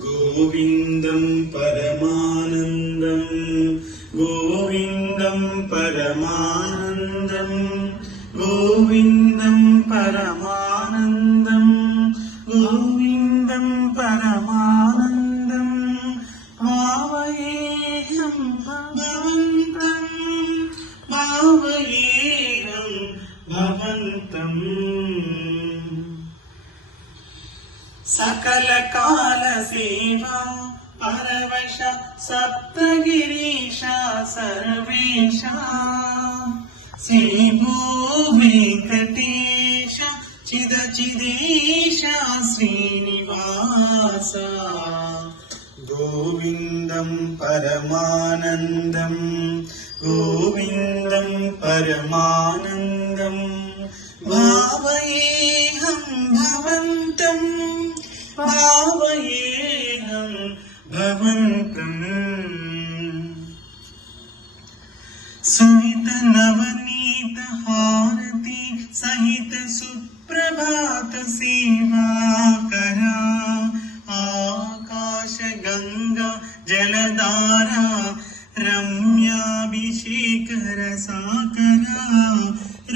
गोविन्दं परमानन्दं गोविन्दं परमानन्दं गोविन्दं परमानन्दं गोविन्दं परमानन्दं भावयेऽहं भवन्तं भावयेऽहं भवन्तम् सकल काल सेवा परवश सप्तगिरीशा सर्वेशा श्री भू वेंकटेश चिद चिदेशा श्रीनिवास गोविन्दं परमानन्दं गोविन्दं परमानन्दं भावयेऽहं भवन्तं भावयेऽहं भवन्तम् सुनित नवनीत हारति सहित सुप्रभात सेवा करा आकाश गंगा जलधारा रम्याभिषेक रसाकरा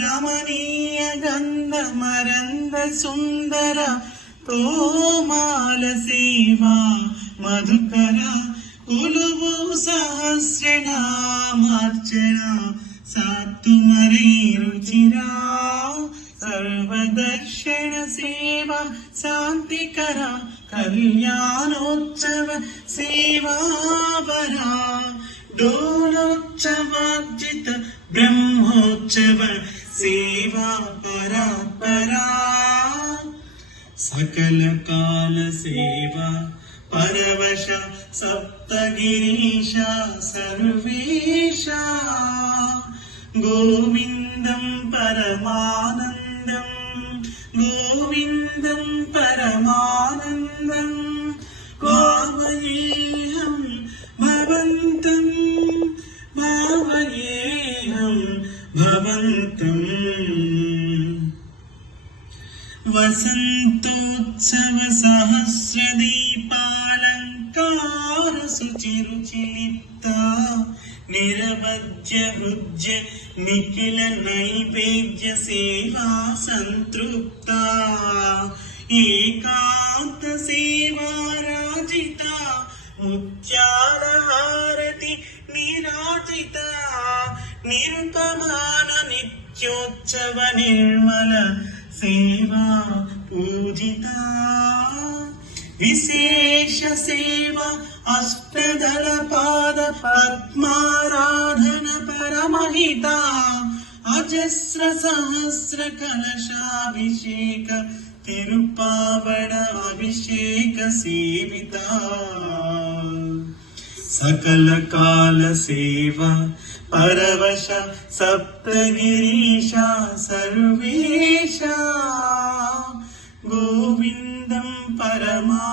रमणीय गंध मरंद सुंदर तोमाल सेवा मधुकर कुलुवु सहस्रनामार्चना सातुमरे रुचिरा सर्वदर्शन सेवा शांतिकरा कल्याणोत्सव सेवावरा डोलोत्सवार्जित ब्रह्मोत्सव सेवा परापरा सकल काल सेवा परवश सप्तगिरीशा सर्वेशा गोविन्दं परमानन्दं गोविन्दं परमानन्दं भावयेऽहं भवन्तं भावयेऽहं भवन्तम् वसन्तोत्सव सहस्रदीपालङ्कार सुचिरुचिलिप्ता निरवध्य हृज्य निखिल नैवेद्य सेवा संतृप्ता एकांत सेवा राजिता मुत्यालहारति निराजिता निरुपमान नित्योत्सव निर्मल सेवा पूजिता विशेष सेवा अष्टदल पाद पद्माराधन परमहिता अजस्र सहस्र कलशाभिषेक तिरुपावण अभिषेक सेविता सकल काल सेवा परवश सप्तगिरीशा सर्वेशा गोविन्दं परमा